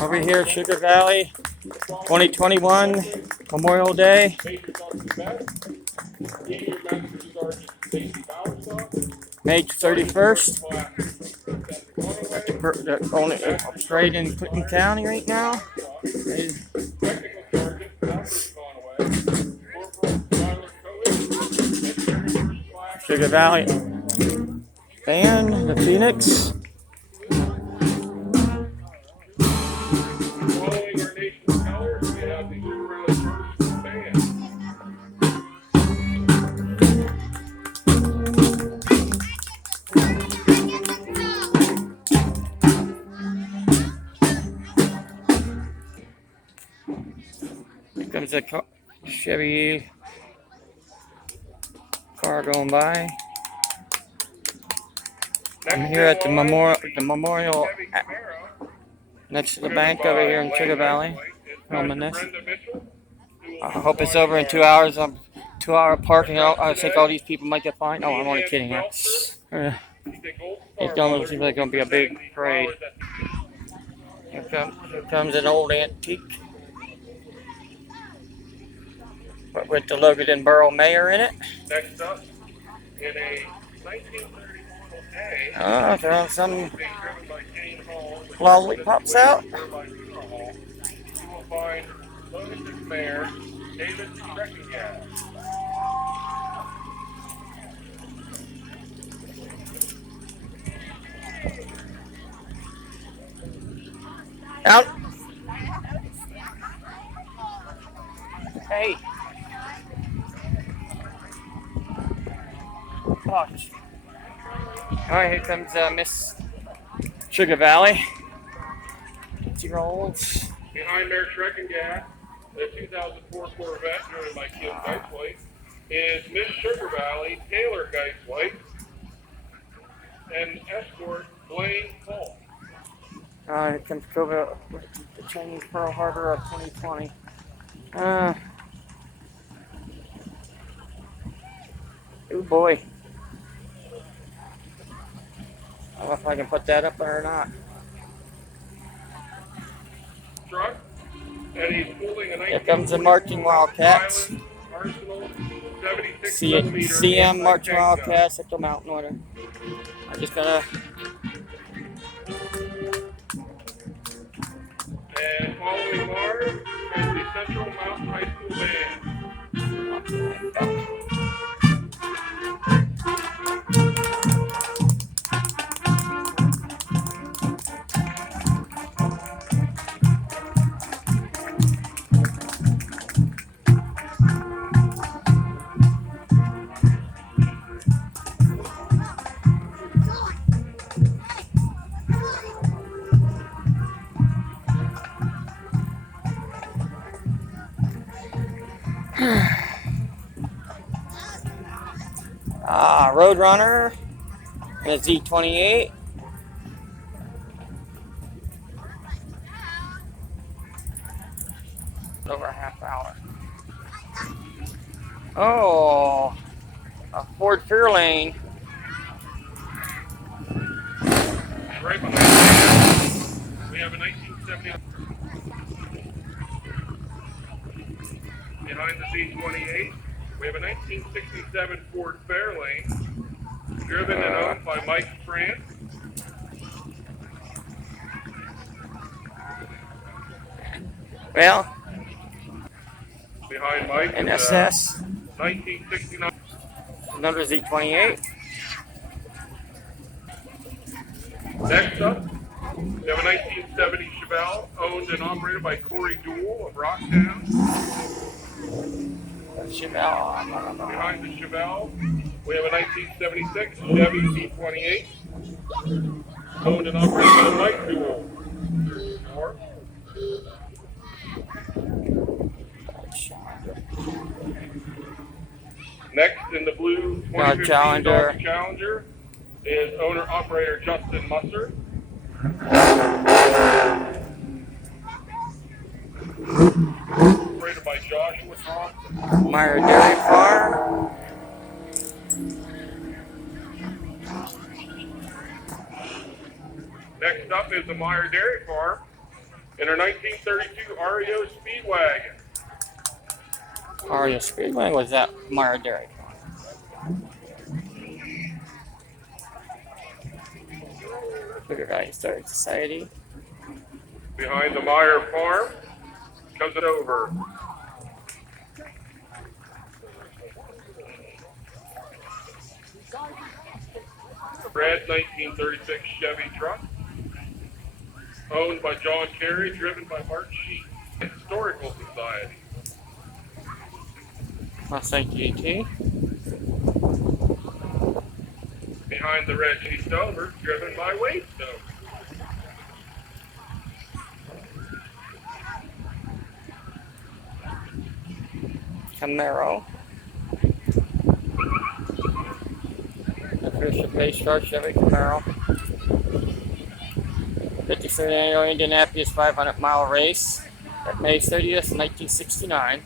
Over here, Sugar Valley, 2021 Memorial Day. May 31st. The only parade in Clinton County right now. Sugar Valley Band, the Phoenix. Following our nation's colors, we have the Sugar Valley First Band. Here comes a Chevy car going by. I'm here at the memorial next to the bank over here in Sugar Valley, filming this. I hope it's over in 2 hours. I'm 2 hour parking. I think all these people might get fined. No, I'm only kidding. It's going to seem like it's going to be a big parade. Here comes an old antique, but with the Loganyon Borough Mayor in it. Next up, in a 1931 Oh, throwing some lollipops out. You will find Loganyon Mayor David Streckengas. Out. Hey. Watch. Alright, here comes Miss Sugar Valley. 8-year-olds. Behind Mayor Streckengas, the 2004 Corvette driven by Kim Geiswhite, is Miss Sugar Valley Taylor Geiswhite and escort Blaine Paul. Here comes Cobra, the Chinese Pearl Harbor of 2020. Oh boy. I don't know if I can put that up there or not. Truck, and he's pulling a Here comes the Marching Wildcats. Arsenal 76 CM Marching Wildcats at the mountain order. I'm just gonna. And following Mars is the Central Mountain High School Band. Roadrunner and a Z28. Over a half hour. Oh, a Ford Fairlane. And right behind that, we have a 1970. Behind the Z28, we have a 1967 Ford Fairlane, driven and owned by Mike France. Well, Behind Mike, an SS. 1969. Another Z28. Next up, we have a 1970 Chevelle, owned and operated by Corey Dool of Rocktown. Chevelle. Behind the Chevelle, we have a 1976 Chevy C28, owned and operated by Mike Dool. Next in the blue 2015 Challenger is owner-operator Justin Musser. Operated by Joshua Thompson. Meyer Dairy Farm. Next up is the Meyer Dairy Farm, In a 1932 REO Speedwagon. REO Speedway was that Meyer Dairy. Sugar Valley Historic Society. Behind the Meyer Farm comes it over. Red 1936 Chevy truck, owned by John Kerry, driven by Mark Sheet. Historical Society. Mustang GT. Behind the red G Stover, driven by Wade Stover. Camaro. Official Pace Car Chevy Camaro. 53rd Annual Indianapolis 500-mile race at May 30th, 1969.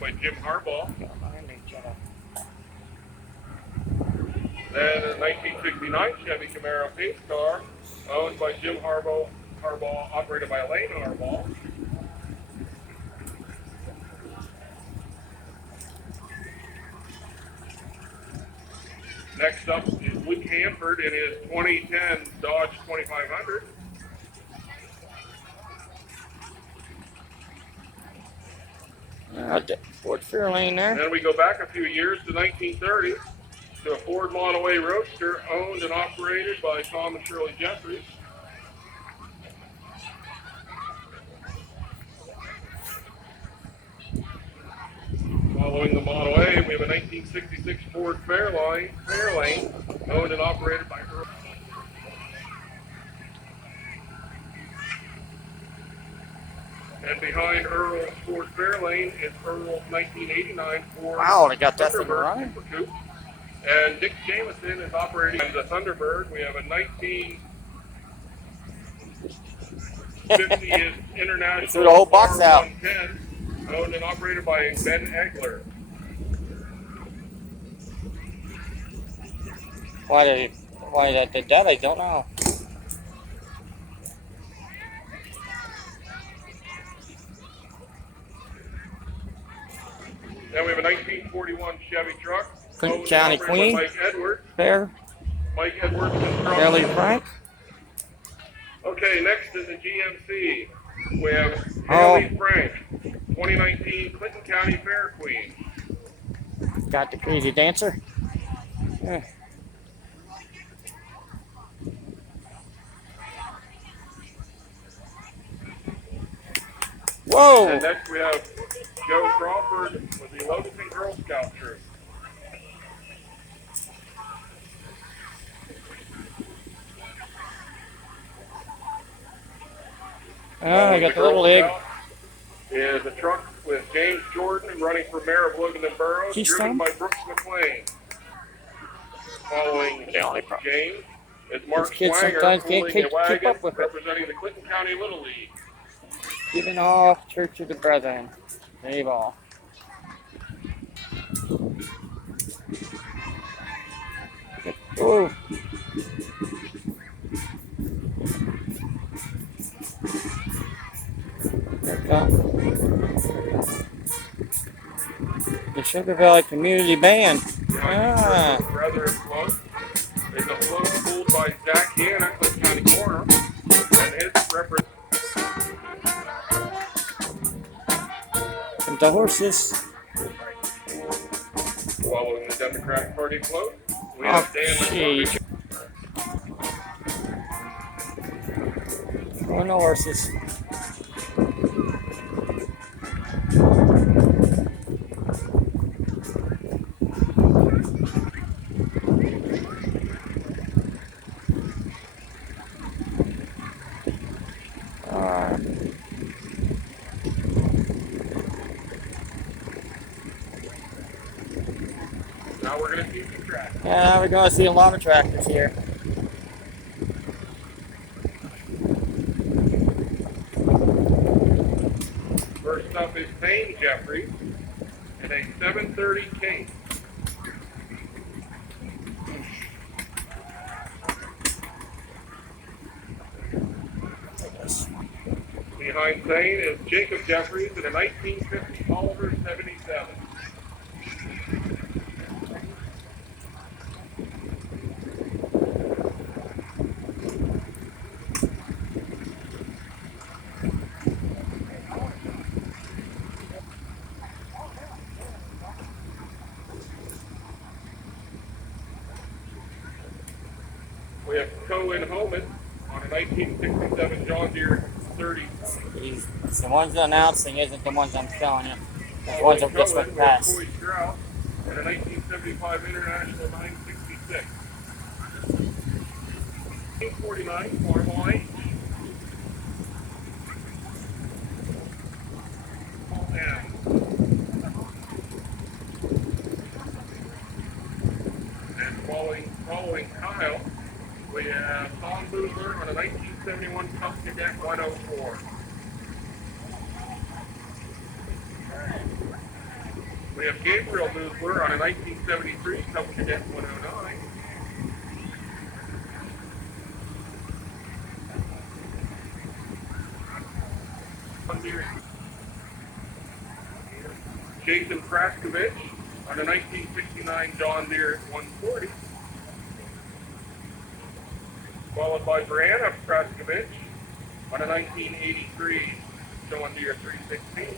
By Jim Harbaugh. Then a 1969 Chevy Camaro pace car, owned by Jim Harbaugh, operated by Elaine Harbaugh. Next up is Luke Hanford in his 2010 Dodge 2500. Ford Fairlane there. Then we go back a few years to 1930 to a Ford Model A Roadster owned and operated by Tom and Shirley Jeffries. Following the Model A, we have a 1966 Ford Fairlane owned and operated by Earl. And behind Earl's Ford Fairlane is Earl's 1989 Ford Wow, they got that thing Thunderbird running. Super Coupe. And Dick Jameson is operating the Thunderbird. We have a 1950 International Threw the whole box out. 110, owned and operated by Ben Egler. Why they did that, I don't know. Then we have a 1941 Chevy truck. Clinton County Queen. Mike Edwards. Fair. Mike Edwards. Ellie Frank. Okay, next is the GMC. We have Haley Frank, 2019 Clinton County Fair Queen. Got the Crazy Dancer. Yeah. Whoa! And next we have Joe Crawford with the Loganyon Girl Scout troop. Oh, I got the little egg. Is a truck with James Jordan running for mayor of Logan and Burroughs, driven by Brooks McLean. Following James is Mark kids Swanger sometimes can't pulling keep a wagon up with it. representing the Clinton County Little League. Giving off Church of the Brethren. There you go. Whoa. There we go. The Sugar Valley Community Band. Ah. Rather close. There's a float pulled by Zach Hanna, Clinton County Coroner, and his representative. And the horses. Following the Democratic Party float, we have Dan jeez. Oh, no horses. Now we're going to see some tracks. Yeah, we're going to see a lot of tractors here. First up is Payne Jeffries in a 730 Case. Behind Zane is Jacob Jeffries in a 1950 Oliver 77. We have Cohen Homan on a 1967 John Deere 30. It's the ones announcing isn't the ones I'm showing you. The ones that just went past. Corey Strauss and a 1975 International 966. 1949 Farm Line. And following Kyle, we have Tom Boozler on a 1971 Cup Cadet 104. We have Gabriel Boozler on a 1973 Cup Cadet 109. Jason Kraskovich on a 1969 John Deere 140. Followed by Brianna Kraskovich on a 1983 John Deere 316.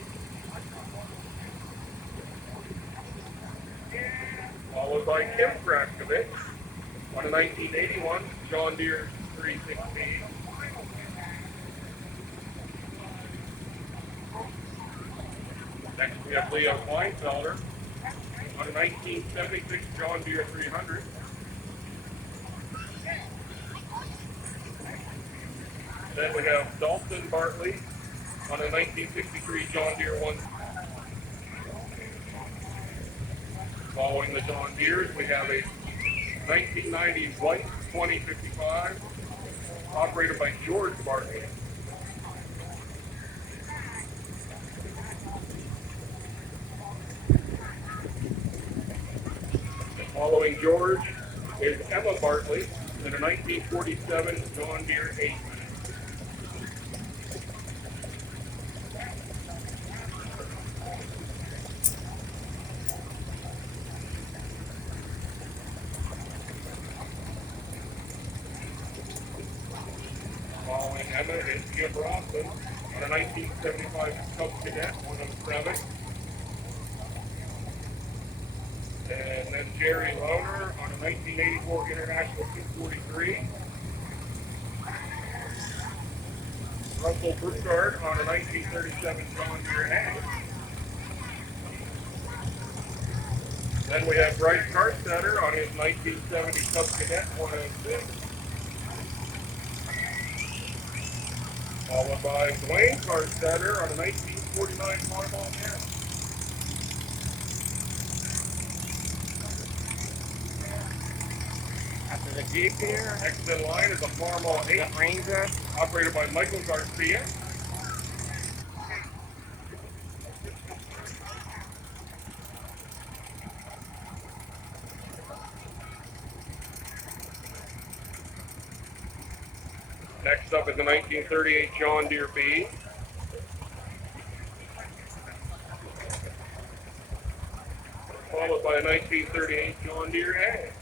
Followed by Kim Kraskovich on a 1981 John Deere 316. Next we have Leo Kleinfelder on a 1976 John Deere 300. Then we have Dalton Bartley on a 1963 John Deere 1. Following the John Deeres, we have a 1990 White 2055 operated by George Bartley. Following George is Emma Bartley in a 1947 John Deere 8. Following Emma is Jim Rawson on a 1975 Cub Cadet 107. And then Jerry Lohner on a 1984 International 243. Russell Broussard on a 1937 John Deere A. Then we have Bryce Carstetter on his 1970 Cub Cadet 106. Followed by Dwayne Carstetter on a 1949 Farmall N. After the Jeep here, Next in line is a Farmall 8 Ranger. operated by Michael Garcia. Next up is the 1938 John Deere B. Followed by a 1938 John Deere A.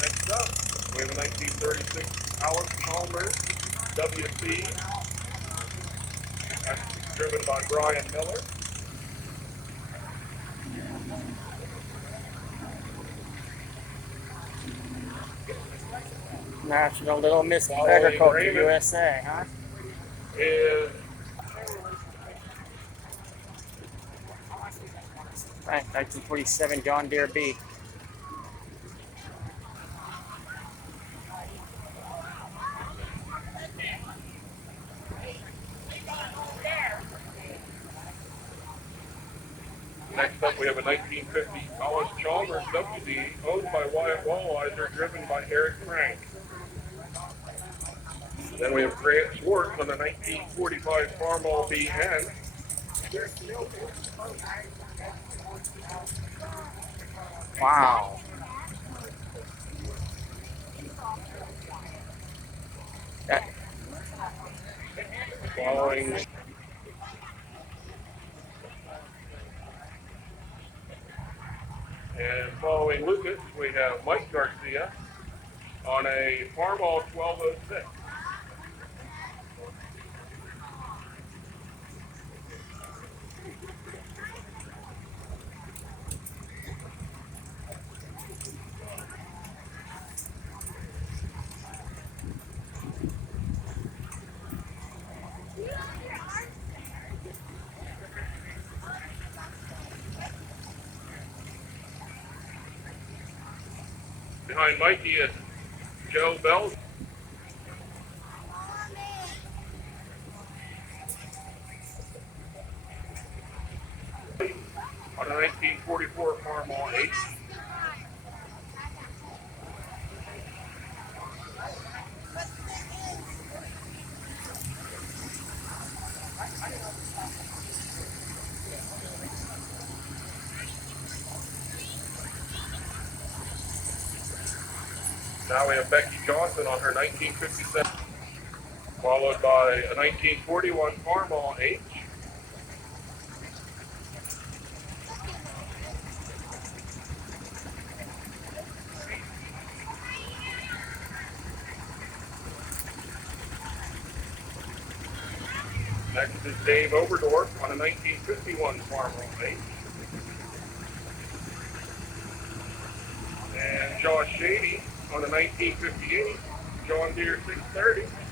Next up, we have a 1936 Alice Palmer WC. That's driven by Brian Miller. National Little Miss Following Agriculture Raymond USA, huh? Is Right, 1947 John Deere B. next up we we have a 1950 Hollis Chalmers WD owned by Wyatt Wallizer, driven by Eric Frank. Then we have Grant Swartz on the 1945 Farmall BN. Wow. That, Following Lucas, we have Mike Garcia on a Farmall 1206. Behind Mikey is Joe Bell on a 1944 Farmall 8. Now we have Becky Johnson on her 1957, followed by a 1941 Farmall H. Next is Dave Oberdorf on a 1951 Farmall H. And Josh Shady on a 1958 John Deere 630.